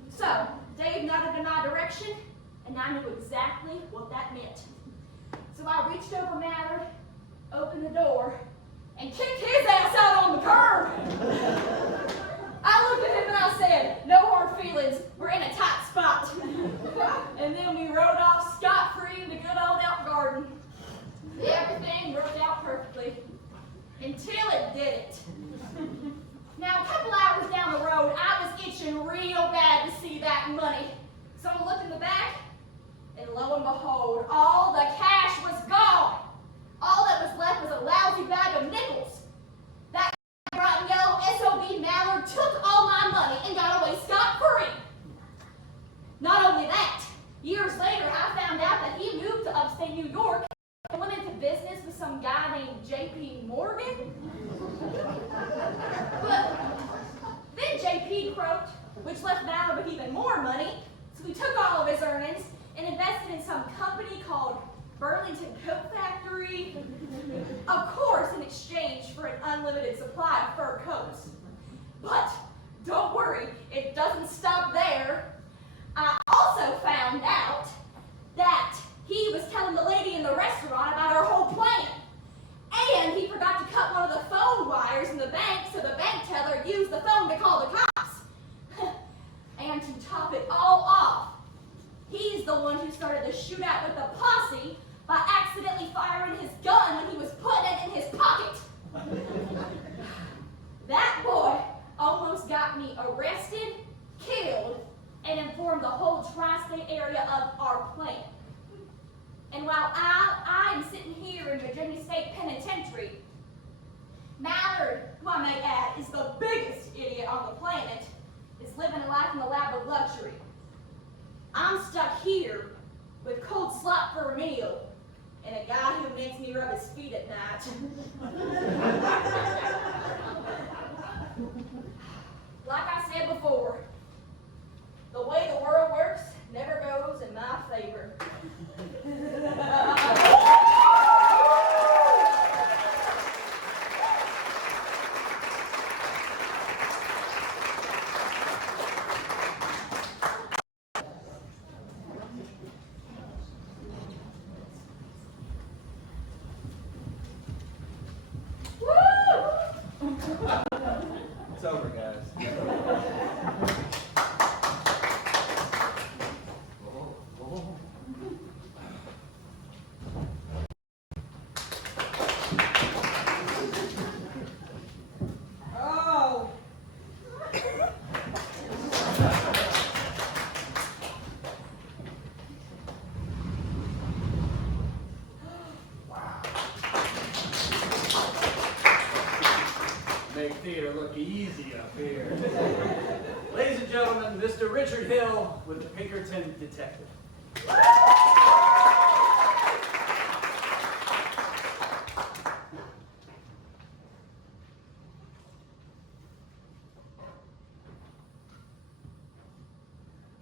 So Dave nodded in my direction, and I knew exactly what that meant. So I reached over Mallard, opened the door, and kicked his ass out on the curb. I looked at him and I said, no hard feelings, we're in a tight spot. And then we rode off scot-free into good old Elk Garden. Everything worked out perfectly, until it didn't. Now, a couple hours down the road, I was itching real bad to see that money. So I looked in the back, and lo and behold, all the cash was gone. All that was left was a lousy bag of nickels. That rotten yellow SOB Mallard took all my money and got away scot-free. Not only that, years later, I found out that he moved to upstate New York and went into business with some guy named J.P. Morgan. But then J.P. croaked, which left Mallard with even more money, so he took all of his earnings and invested in some company called Burlington Coat Factory, of course in exchange for an unlimited supply of fur coats. But don't worry, it doesn't stop there. I also found out that he was telling the lady in the restaurant about our whole plan. And he forgot to cut one of the phone wires in the bank, so the bank teller used the phone to call the cops. And to top it all off, he's the one who started the shootout with the posse by accidentally firing his gun when he was putting it in his pocket. That boy almost got me arrested, killed, and informed the whole tri-state area of our plan. And while I am sitting here in Virginia State Penitentiary, Mallard, who I may add is the biggest idiot on the planet, is living a life in the lap of luxury. I'm stuck here with cold slop for a meal and a guy who makes me rub his feet at night. Like I said before, the way the world works never goes in my favor. It's over, guys. Oh. Make theater look easy up here. Ladies and gentlemen, Mr. Richard Hill with the Pinkerton Detective.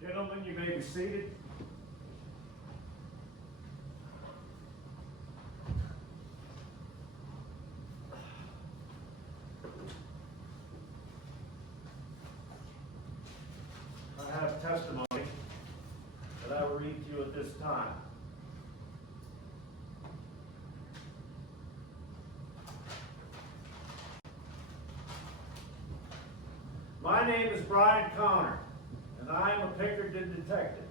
Gentlemen, you may be seated. I have testimony that I will read to you at this time. My name is Brian Connor, and I am a Pinkerton detective.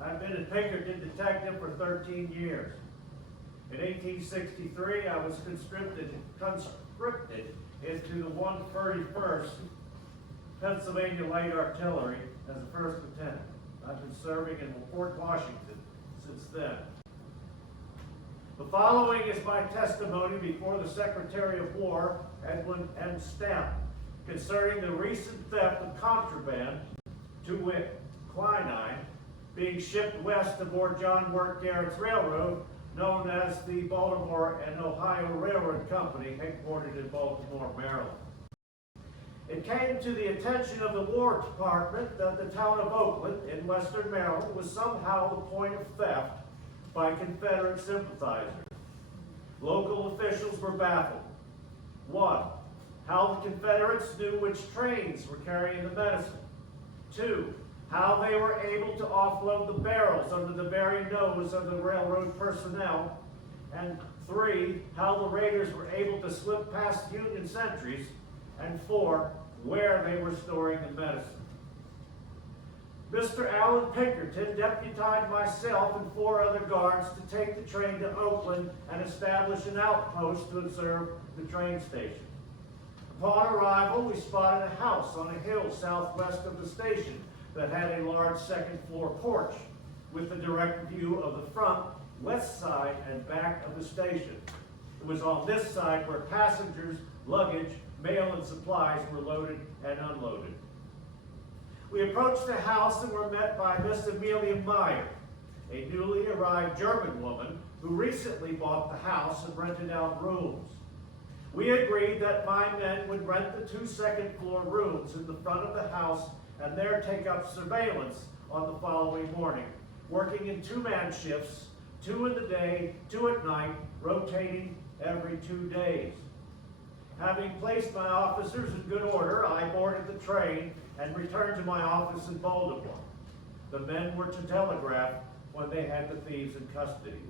I've been a Pinkerton detective for 13 years. In 1863, I was conscripted into the 131st Pennsylvania Light Artillery as a first lieutenant. I've been serving in Fort Washington since then. The following is my testimony before the Secretary of War, Edwin M. Stamp, concerning the recent theft of contraband, to wit, quinine, being shipped west aboard John Wirt Garrett's railroad, known as the Baltimore and Ohio Railroad Company, headquartered in Baltimore, Maryland. It came to the attention of the War Department that the town of Oakland in western Maryland was somehow the point of theft by Confederate sympathizers. Local officials were baffled. 1. How the Confederates knew which trains were carrying the medicine. 2. How they were able to offload the barrels under the very nose of the railroad personnel. And 3, how the raiders were able to slip past Union sentries, and 4, where they were storing the medicine. Mr. Alan Pinkerton deputized myself and 4 other guards to take the train to Oakland and establish an outpost to observe the train station. Upon arrival, we spotted a house on a hill southwest of the station that had a large second-floor porch with a direct view of the front, west side, and back of the station. It was on this side where passengers, luggage, mail, and supplies were loaded and unloaded. We approached the house and were met by Miss Amelia Meyer, a newly arrived German woman who recently bought the house and rented out rooms. We agreed that my men would rent the 2 second-floor rooms in the front of the house and there take up surveillance on the following morning, working in 2-man shifts, 2 in the day, 2 at night, rotating every 2 days. Having placed my officers in good order, I boarded the train and returned to my office in Baltimore. The men were to telegraph when they had the thieves in custody.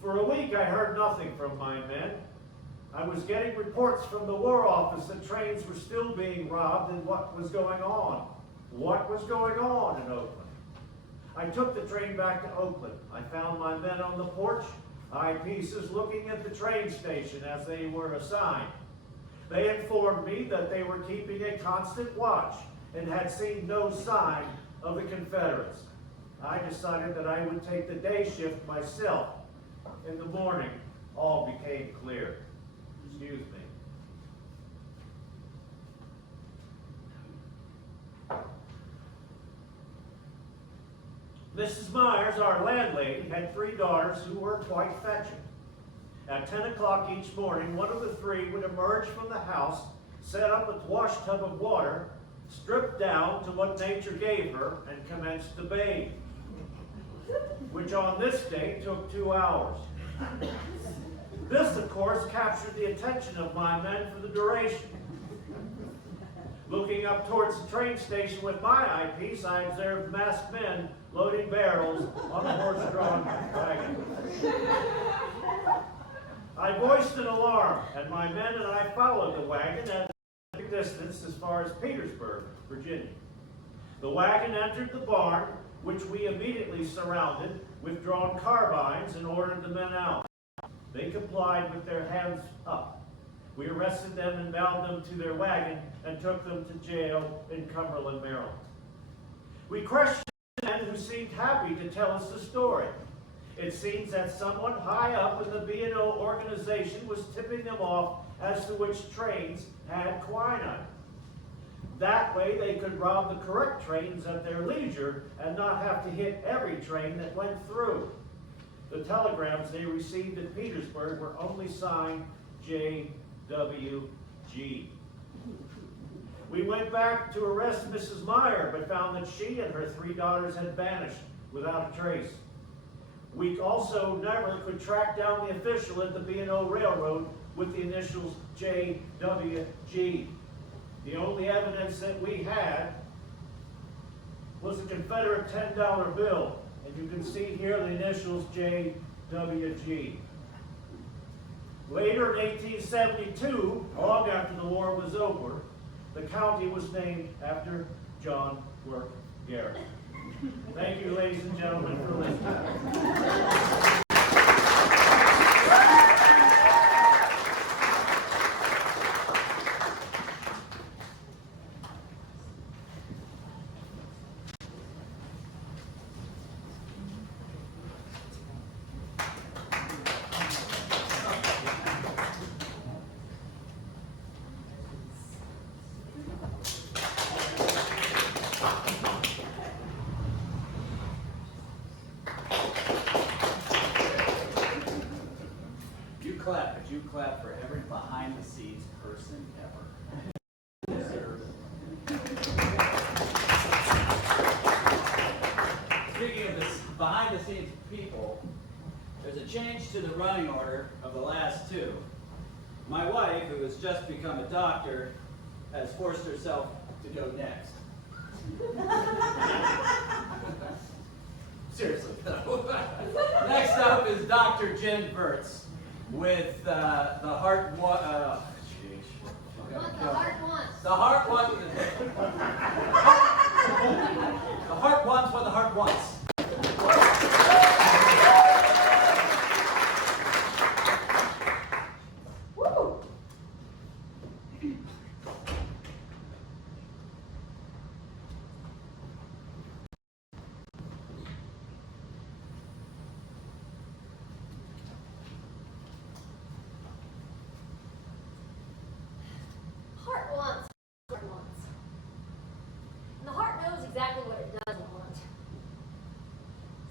For a week, I heard nothing from my men. I was getting reports from the War Office that trains were still being robbed and what was going on. What was going on in Oakland? I took the train back to Oakland. I found my men on the porch, eyepieces looking at the train station as they were assigned. They informed me that they were keeping a constant watch and had seen no sign of the Confederates. I decided that I would take the day shift myself. In the morning, all became clear. Excuse me. Mrs. Myers, our landlady, had 3 daughters who were quite fetching. At 10 o'clock each morning, one of the 3 would emerge from the house, set up a wash tub of water, strip down to what nature gave her, and commence to bathe, which on this day took 2 hours. This, of course, captured the attention of my men for the duration. Looking up towards the train station with my eyepiece, I observed masked men loading barrels on a horse-drawn wagon. I voiced an alarm, and my men and I followed the wagon at a distance as far as Petersburg, Virginia. The wagon entered the barn, which we immediately surrounded with drawn carbines and ordered the men out. They complied with their hands up. We arrested them and bound them to their wagon and took them to jail in Cumberland, Maryland. We questioned men who seemed happy to tell us the story. It seems that someone high up in the B&O organization was tipping them off as to which trains had quinine. That way they could rob the correct trains at their leisure and not have to hit every train that went through. The telegrams they received in Petersburg were only signed J.W.G. We went back to arrest Mrs. Meyer, but found that she and her 3 daughters had vanished without a trace. We also never could track down the official at the B&O Railroad with the initials J.W.G. The only evidence that we had was a Confederate $10 bill, and you can see here the initials J.W.G. Later in 1872, long after the war was over, the county was named after John Quirk Garrett. Thank you, ladies and gentlemen, for listening. You clap for every behind-the-scenes person ever. Speaking of this behind-the-scenes people, there's a change to the running order of the last 2. My wife, who has just become a doctor, has forced herself to go next. Seriously, though. Next up is Dr. Jen Burtz with the heart. What the heart wants. The heart wants. The heart wants what the heart wants. Woo! Heart wants what it wants. And the heart knows exactly what it doesn't want.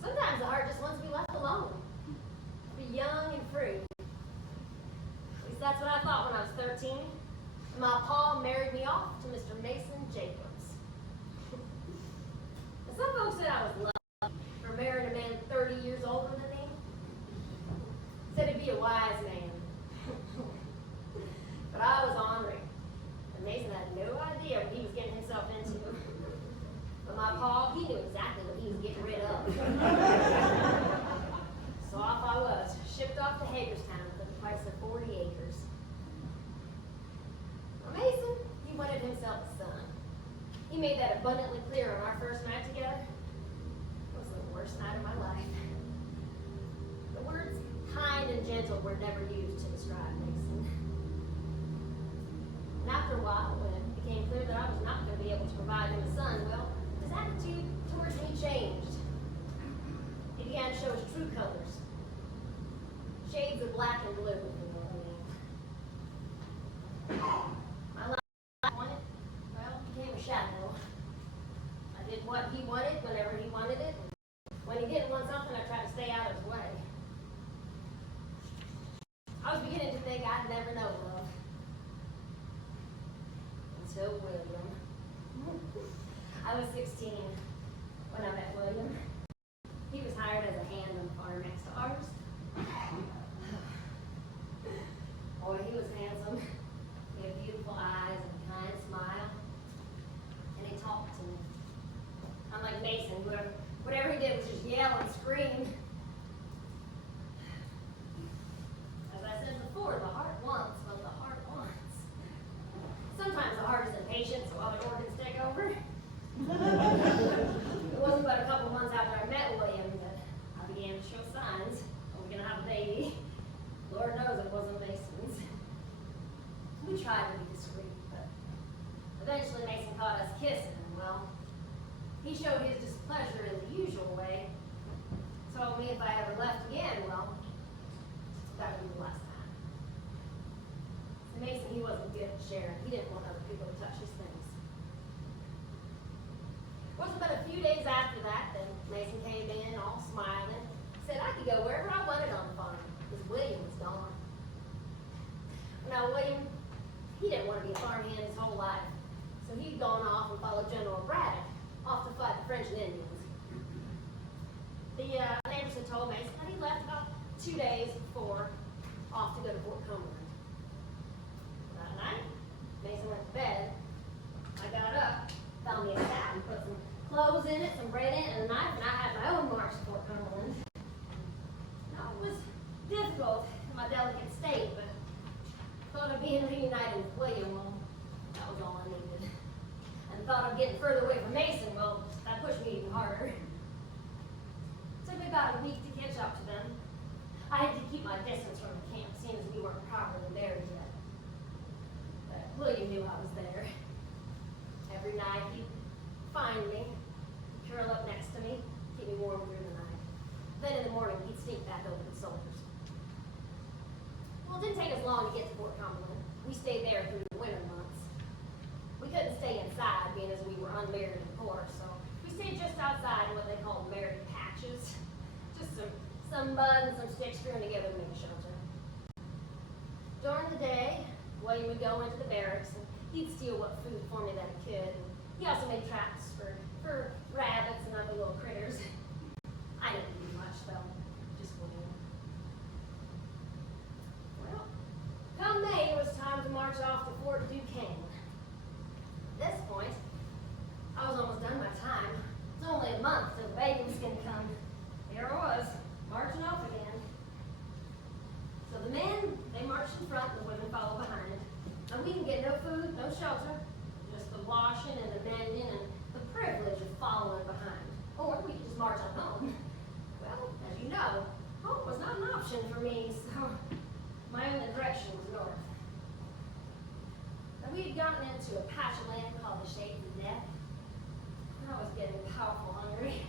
Sometimes the heart just wants to be left alone. Be young and free. At least that's what I thought when I was 13. And my pa married me off to Mr. Mason Jacobs. And some folks said I was lucky for marrying a man 30 years older than me. Said he'd be a wise man. But I was ornery. And Mason had no idea what he was getting himself into. But my pa, he knew exactly what he was getting rid of. So off I was, shipped off to Hagerstown for the price of 40 acres. Now Mason, he wanted himself a son. He made that abundantly clear on our first night together. It was the worst night of my life. The words kind and gentle were never used to describe Mason. And after a while, when it became clear that I was not going to be able to provide him a son, well, his attitude towards me changed. He began to show his true colors. Shades of black and blue, if you know what I mean. My life wanted, well, became a shadow. I did what he wanted whenever he wanted it. When he didn't want something, I tried to stay out of his way. I was beginning to think I'd never know love. Until William. I was 16 when I met William. He was hired as a hand on the farm next to ours. Boy, he was handsome. He had beautiful eyes and a kind smile. And he talked to me. Unlike Mason, whatever he did was just yell and scream. As I said before, the heart wants what the heart wants. Sometimes the heart is impatient, so other organs take over. It wasn't but a couple months after I met William that I began to show signs I was going to have a baby. Lord knows it wasn't Mason's. We tried to be discreet, but eventually Mason caught us kissing, and well, he showed his displeasure in the usual way. Told me if I ever left again, well, that would be the last time. So Mason, he wasn't good at sharing. He didn't want other people to touch his things. It wasn't but a few days after that that Mason came in all smiling, said I could go wherever I wanted on the farm, because William was gone. Now William, he didn't want to be a farmhand his whole life, so he'd gone off and followed General Braddock off to fight the French and Indians. The neighbors had told Mason that he left about 2 days before, off to go to Fort Cumberland. That night, Mason went to bed. I got up, found me a sack, and put some clothes in it, some bread in it, and a knife, and I had my own march to Fort Cumberland. Now, it was difficult in my delicate state, but thought of being reunited with William, well, that was all I needed. And thought of getting further away from Mason, well, that pushed me even harder. It took me about a week to catch up to them. I had to keep my distance from the camp, seeing as we weren't properly married yet. But William knew I was there. Every night he'd find me, curl up next to me, keep me warm through the night. Then in the morning he'd sneak back over to the soldiers. Well, it didn't take us long to get to Fort Cumberland. We stayed there through the winter months. We couldn't stay inside, being as we were unmarried and poor, so we stayed just outside in what they called married patches. Just some mud and some sticks strewn together to make a shelter. During the day, William would go into the barracks and he'd steal what food for me that he could. And he also made traps for rabbits and other little critters. I didn't do much though, just William. Well, come May, it was time to march off to Fort Duquesne. At this point, I was almost done my time. It's only a month till the baby was gonna come. march in front and the women follow behind it. And we can get no food, no shelter, just the washing and the mending and the privilege of following behind. Or we could just march on home. Well, as you know, home was not an option for me, so my only direction was north. Now, we had gotten into a patch of land called the Shades of Death. I was getting powerful hungry.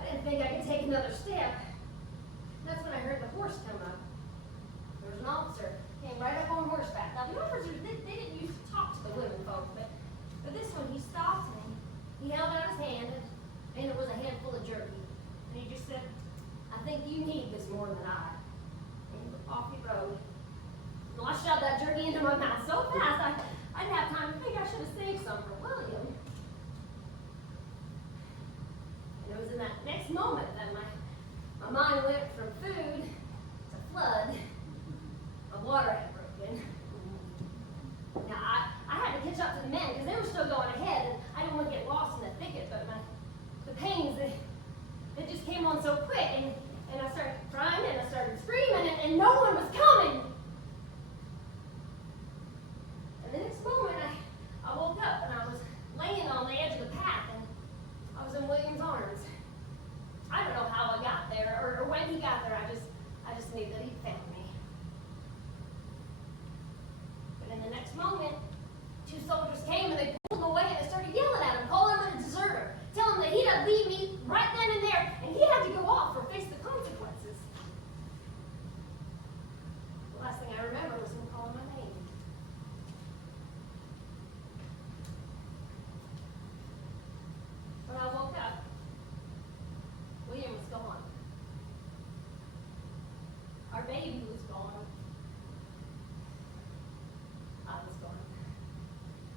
I didn't think I could take another step. That's when I heard the horse come up. There was an officer, came right up on horseback. Now, the officers, they didn't used to talk to the women folk, but this one, he stopped and he held out his hand, and it was a handful of jerky. And he just said, I think you need this more than I.